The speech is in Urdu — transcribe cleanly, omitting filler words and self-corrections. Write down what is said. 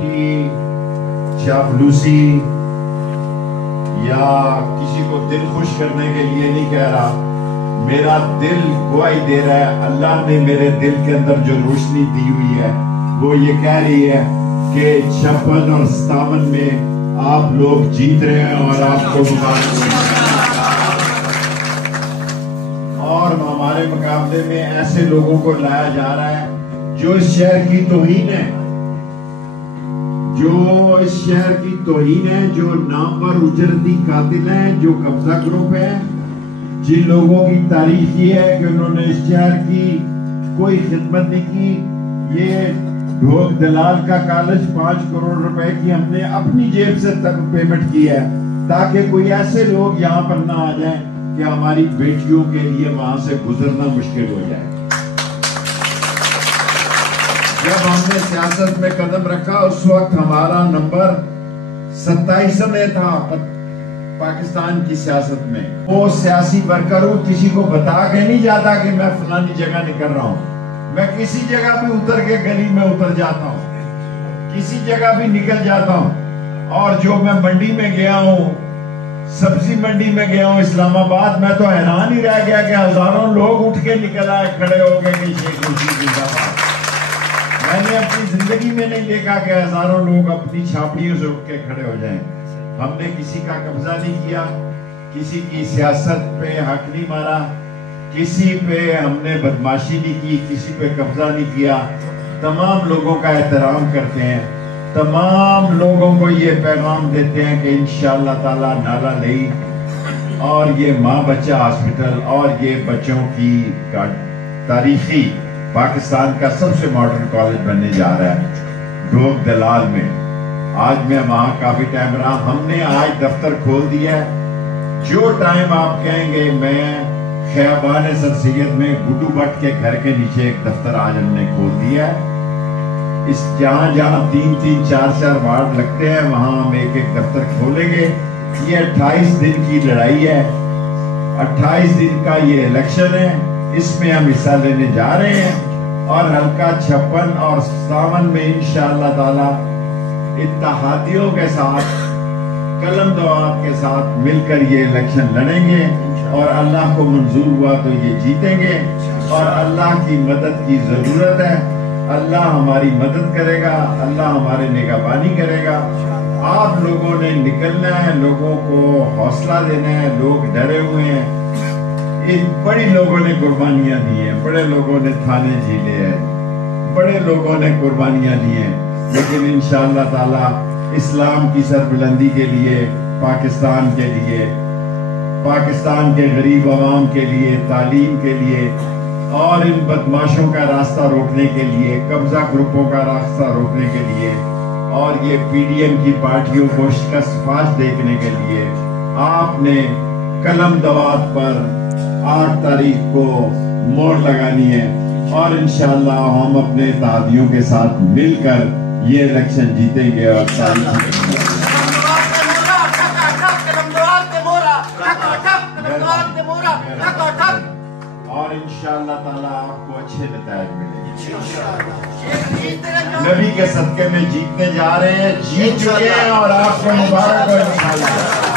جھوٹی چاپلوسی یا کسی کو دل خوش کرنے کے لیے نہیں کہہ رہا. میرا دل گواہی دے رہا ہے. اللہ نے میرے دل کے اندر جو روشنی دی ہوئی ہے وہ یہ کہہ رہی ہے کہ 56 اور 57 میں آپ لوگ جیت رہے ہیں اور آپ کو مبارک. اور ہمارے مقابلے میں ایسے لوگوں کو لایا جا رہا ہے جو اس شہر کی توہین ہے، جو اس شہر کی توہین ہے، جو نامور اجرتی قاتل ہیں، جو قبضہ گروپ ہیں، جن لوگوں کی تاریخ یہ ہے کہ انہوں نے اس شہر کی کوئی خدمت نہیں کی. یہ ڈھوک دلال کا کالج 5 کروڑ روپے کی ہم نے اپنی جیب سے تک پیمنٹ کی ہے تاکہ کوئی ایسے لوگ یہاں پر نہ آ جائیں کہ ہماری بیٹیوں کے لیے وہاں سے گزرنا مشکل ہو جائے. جب ہم نے سیاست میں قدم رکھا اس وقت ہمارا نمبر 27 میں تھا پاکستان کی سیاست میں. وہ سیاسی ورکر ہوں، کسی کو بتا کے نہیں جاتا کہ میں فلانی جگہ نکل رہا ہوں. میں کسی جگہ بھی اتر کے گلی میں اتر جاتا ہوں، کسی جگہ بھی نکل جاتا ہوں. اور جو میں منڈی میں گیا ہوں، سبزی منڈی میں گیا ہوں اسلام آباد، میں تو حیران ہی رہ گیا کہ ہزاروں لوگ اٹھ کے نکل آئے، کھڑے ہو گئے کہ شیخ رشید زندہ باد. میں نے اپنی زندگی میں نہیں دیکھا کہ ہزاروں لوگ اپنی چھاپڑیوں سے اٹھ کے کھڑے ہو جائیں. ہم نے کسی کا قبضہ نہیں کیا، کسی کی سیاست پہ حق نہیں مارا، کسی پہ ہم نے بدماشی نہیں کی، کسی پہ قبضہ نہیں کیا. تمام لوگوں کا احترام کرتے ہیں، تمام لوگوں کو یہ پیغام دیتے ہیں کہ انشاءاللہ تعالی نالا لئی اور یہ ماں بچہ ہاسپٹل اور یہ بچوں کی تاریخی پاکستان کا سب سے ماڈرن کالج بننے جا رہا ہے ڈھوک دلال میں. آج میں وہاں کافی ٹائم رہا. ہم نے آج دفتر کھول دیا ہے. جو ٹائم آپ کہیں گے، میں خیابان سر سید میں گڈو بٹ کے گھر کے نیچے ایک دفتر آج ہم نے کھول دیا ہے. اس جہاں 3 4 وارڈ لگتے ہیں وہاں ہم ایک دفتر کھولیں گے. یہ 28 دن کی لڑائی ہے، 28 دن کا یہ الیکشن ہے. اس میں ہم حصہ لینے جا رہے ہیں اور حلقہ 56 اور 57 میں انشاءاللہ تعالی اتحادیوں کے ساتھ، قلم دعوات کے ساتھ مل کر یہ الیکشن لڑیں گے اور اللہ کو منظور ہوا تو یہ جیتیں گے. اور اللہ کی مدد کی ضرورت ہے. اللہ ہماری مدد کرے گا، اللہ ہمارے نگہبانی کرے گا. آپ لوگوں نے نکلنا ہے، لوگوں کو حوصلہ دینا ہے. لوگ ڈرے ہوئے ہیں. بڑی لوگوں نے قربانیاں دی ہیں، بڑے لوگوں نے تھانے جھیلے ہیں، بڑے لوگوں نے قربانیاں دی ہیں، لیکن انشاءاللہ تعالی اسلام کی سربلندی کے لیے، پاکستان کے لیے، پاکستان کے غریب عوام کے لیے، تعلیم کے لیے اور ان بدماشوں کا راستہ روکنے کے لیے، قبضہ گروپوں کا راستہ روکنے کے لیے اور یہ پی ڈی ایم کی پارٹیوں کو شکست فاش دیکھنے کے لیے آپ نے قلم دوات پر 8 تاریخ کو موڑ لگانی ہے. اور انشاءاللہ ہم اپنے اتحادیوں کے ساتھ مل کر یہ الیکشن جیتیں گے اور انشاءاللہ تعالیٰ آپ کو اچھے نتائج ملیں گے. نبی کے صدقے میں جیتنے جا رہے ہیں، جیت چکے ہیں اور آپ کو مبارک ہو انشاءاللہ.